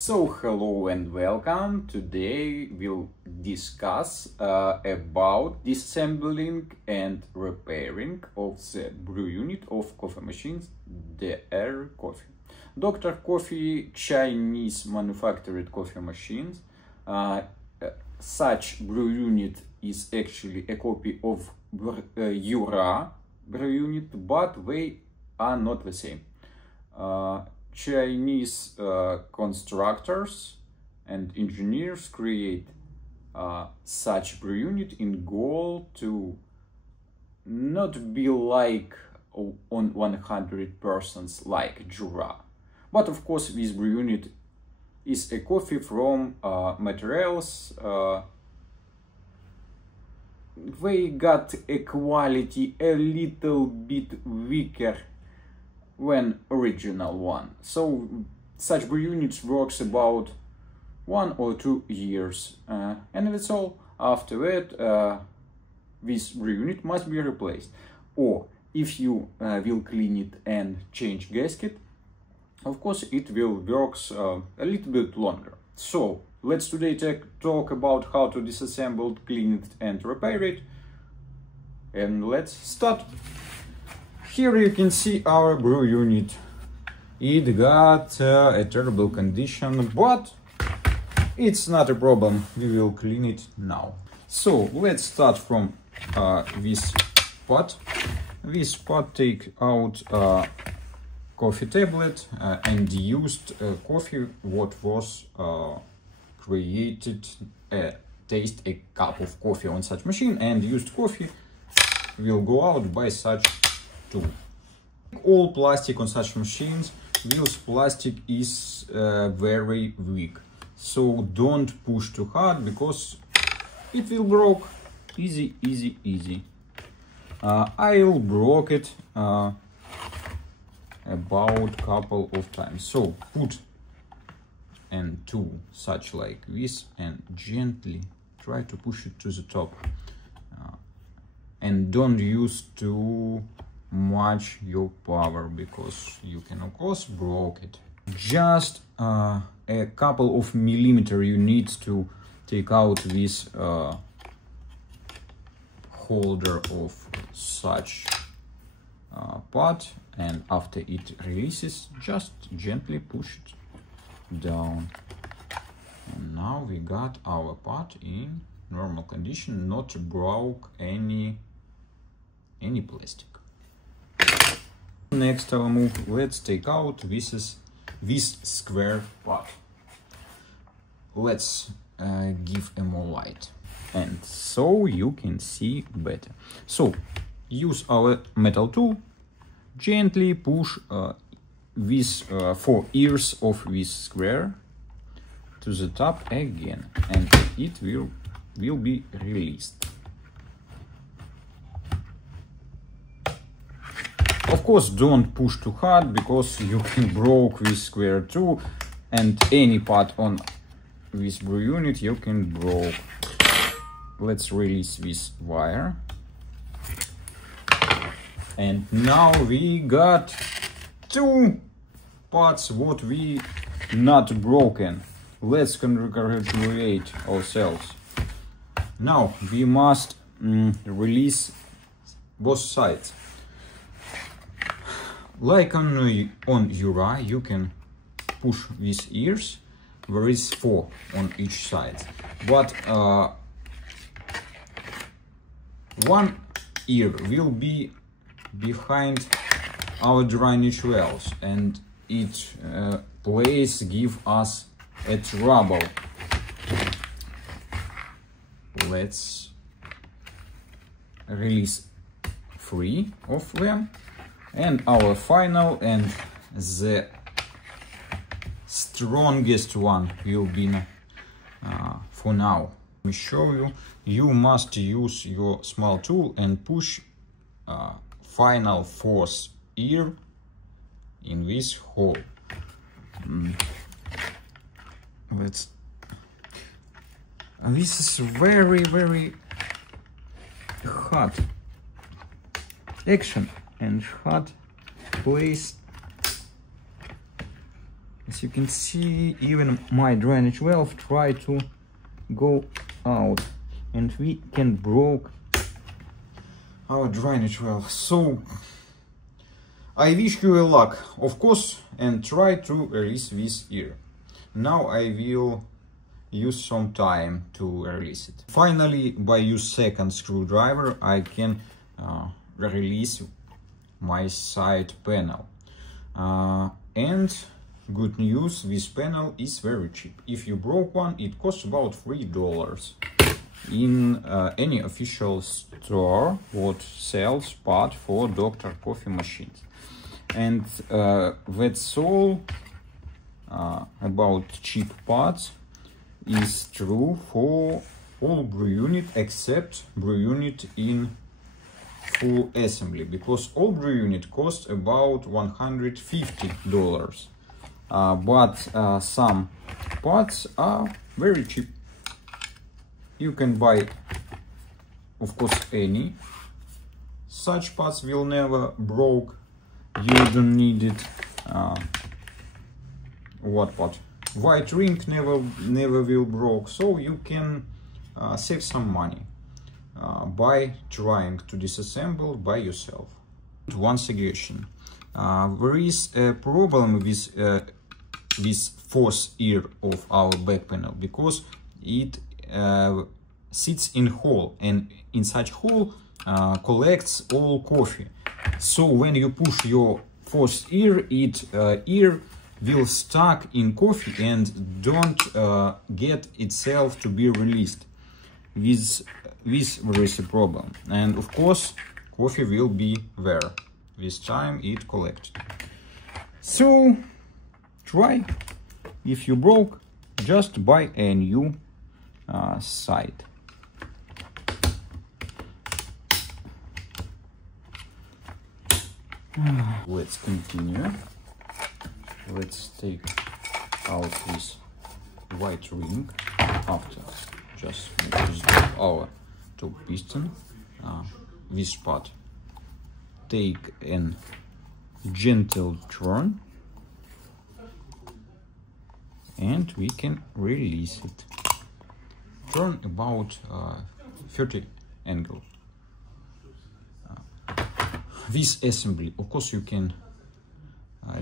So hello and welcome. Today we'll discuss about disassembling and repairing of the brew unit of coffee machines DR Coffee. Dr. Coffee Chinese manufactured coffee machines. Such brew unit is actually a copy of Yura brew unit, but they are not the same. Chinese constructors and engineers create such brew unit in goal to not be like on 100% like Jura. But of course this brew unit is a coffee from materials they got a quality a little bit weaker than original one. So such brew units works about 1 or 2 years, and that's all. After that, this brew unit must be replaced. Or if you will clean it and change gasket, of course it will works a little bit longer. So let's today talk about how to disassemble, clean it and repair it, and let's start. Here you can see our brew unit. It got a terrible condition, but it's not a problem. We will clean it now. So let's start from this pot. This pot take out coffee tablet and used coffee what was created taste a cup of coffee on such machine, and used coffee will go out by such tool. All plastic on such machines, this plastic is very weak, so don't push too hard because it will break easy. I'll broke it about couple of times. So put and two such like this and gently try to push it to the top, and don't use too much your power because you can of course broke it. Just a couple of millimeters you need to take out this holder of such pot, and after it releases just gently push it down, and now we got our pot in normal condition, not broke any plastic. Next our move, let's take out this square pot. Let's give a more light, and so you can see better. So use our metal tool, gently push these 4 ears of this square to the top again, and it will be released. Of course, don't push too hard because you can broke this square too, and any part on this brew unit you can broke. Let's release this wire, and now we got 2 parts what we not broken. Let's congratulate ourselves. Now we must release both sides. Like on Yura, you can push these ears. There is 4 on each side, but 1 ear will be behind our drainage wells, and each place give us a trouble. Let's release 3 of them, and our final and the strongest one will be for now. Let me show you. You must use your small tool and push final 4th ear in this hole. This is very hot action and hot place As you can see, even my drainage valve try to go out, and we can broke our drainage valve. So I wish you luck, of course, and try to release this ear. Now I will use some time to release it. Finally, by use second screwdriver, I can release my side panel. And good news, this panel is very cheap. If you broke one, it costs about $3 in any official store what sells part for doctor coffee machines. And that's all about cheap parts is true for all brew unit except brew unit in full assembly, because all brew unit costs about $150, but some parts are very cheap. You can buy, of course, any such parts will never broke. You don't need it. What part? White ring never will broke, so you can save some money by trying to disassemble by yourself. One suggestion: there is a problem with this fourth ear of our back panel, because it sits in hole, and in such hole collects all coffee. So when you push your fourth ear, ear will stuck in coffee and don't get itself to be released. With this there is a problem, and of course coffee will be there this time it collected. So try. If you broke, just buy a new side. Let's continue. Let's take out this white ring after just use our top piston. This part take a gentle turn and we can release it. Turn about 30 angle. This assembly, of course, you can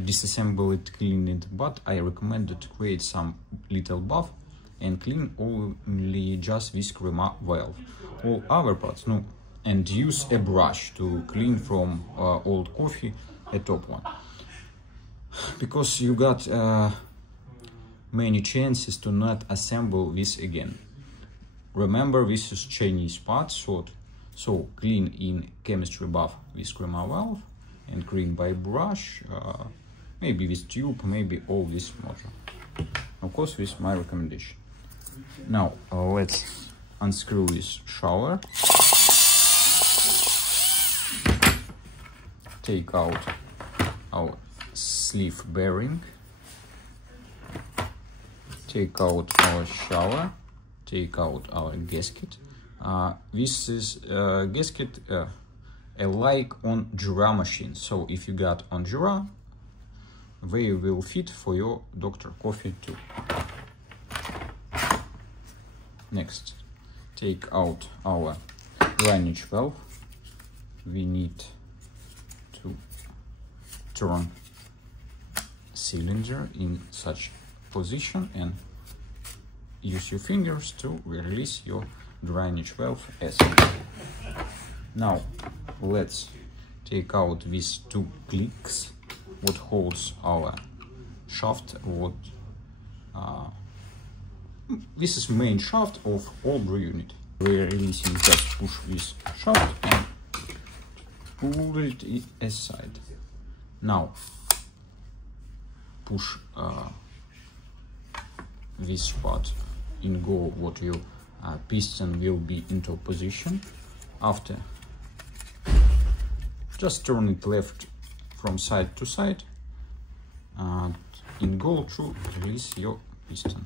disassemble it, clean it, but I recommend to create some little buff and clean only just this КРІМ valve. All other parts, no, and use a brush to clean from old coffee a top one, because you got many chances to not assemble this again. Remember, this is Chinese part, so clean in chemistry buff with КРІМ valve and clean by brush, maybe with tube, maybe all this module. Of course, this is my recommendation. Now let's unscrew this shower, take out our sleeve bearing, take out our shower, take out our gasket. This is gasket like on Jura machine, so if you got on Jura, they will fit for your doctor coffee too. Next, take out our drainage valve. We need to turn cylinder in such position and use your fingers to release your drainage valve assembly. Now let's take out these two clicks what holds our shaft. This is main shaft of all brew unit. We're releasing, just push this shaft and pull it aside. Now push this part in go what your piston will be into position. After, just turn it left from side to side and in go to release your piston.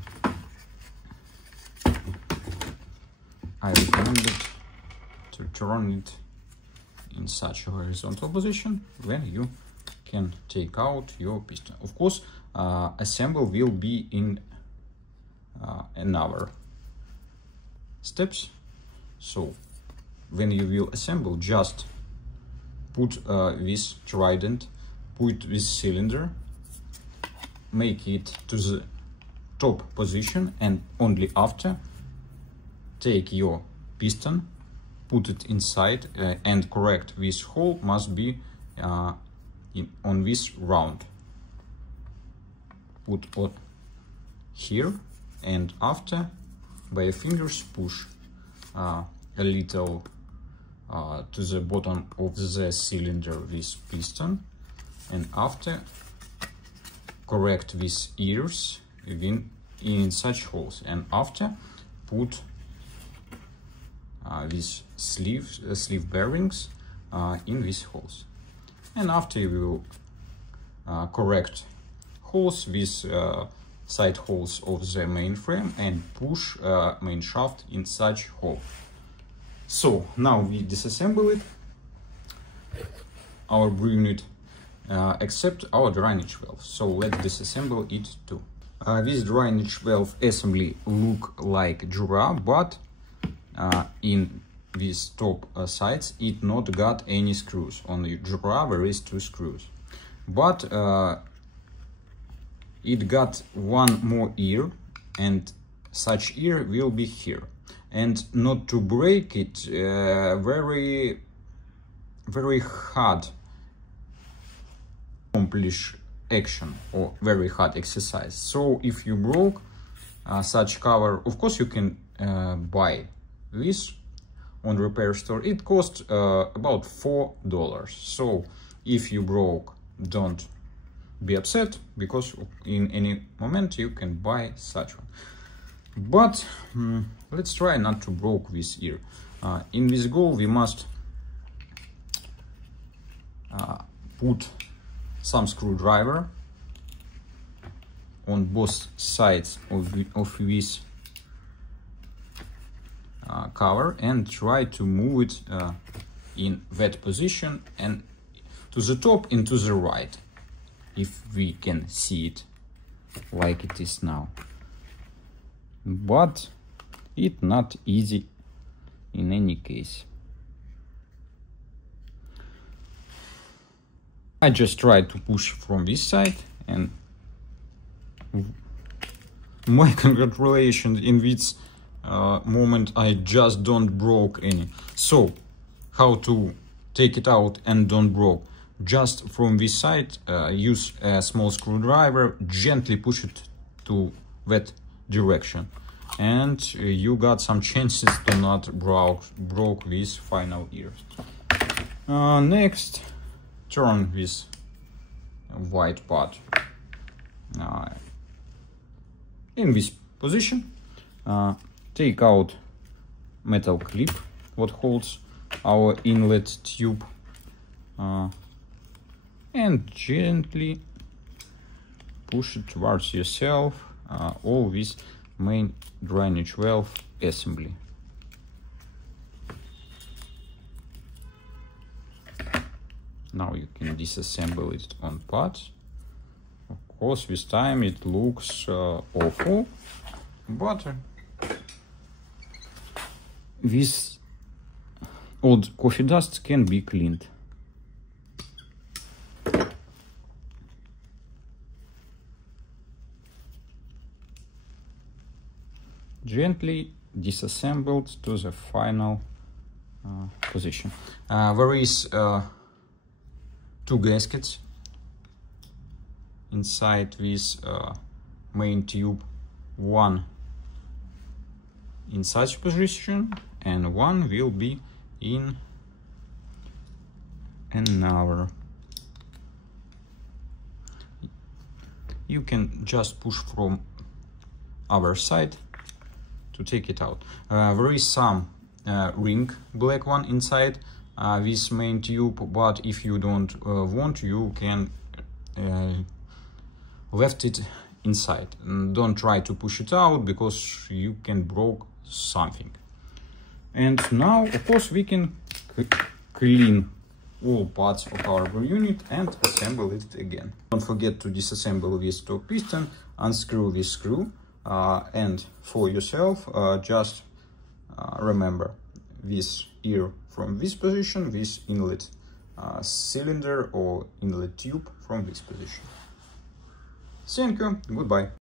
I recommend it to turn it in such a horizontal position when you can take out your piston. Of course, assemble will be in another steps. So when you will assemble, just put this trident, put this cylinder, make it to the top position, and only after take your piston, put it inside, and correct this hole must be on this round. Put on here, and after by your fingers push a little to the bottom of the cylinder with piston, and after correct these ears in such holes, and after put these sleeve bearings in these holes, and after you will correct holes with side holes of the main frame and push main shaft in such hole. So now we disassemble it, our brew unit, except our drainage valve. So let's disassemble it too. This drainage valve assembly look like Jura, but in these top sides it not got any screws. On the Jura there is 2 screws, but it got one more ear, and such ear will be here. And not to break it, very hard accomplish action or very hard exercise. So if you broke such cover, of course you can buy this on repair store. It costs about $4. So if you broke, don't be upset, because in any moment you can buy such one. But let's try not to break this ear. In this goal we must put some screwdriver on both sides of this cover, and try to move it in that position and to the top and to the right, if we can see it like it is now. But it's not easy in any case. I just tried to push from this side, and my congratulations, in this moment I just don't broke any. So how to take it out and don't broke? Just from this side, use a small screwdriver, gently push it to that direction, and you got some chances to not broke these final ears. Next, turn this white part in this position. Take out metal clip what holds our inlet tube, and gently push it towards yourself, all this main drainage valve assembly. Now you can disassemble it on parts. Of course, this time it looks awful, but this old coffee dust can be cleaned. Gently disassembled to the final position. There is 2 gaskets inside this main tube, one in such position and one will be in another. You can just push from other side to take it out. There is some ring, black one inside this main tube, but if you don't want, you can left it inside. And don't try to push it out, because you can broke something. And now of course we can clean all parts of our brew unit and assemble it again. Don't forget to disassemble this top piston, unscrew this screw, and for yourself, just remember this ear from this position, this inlet cylinder or inlet tube from this position. Thank you, goodbye.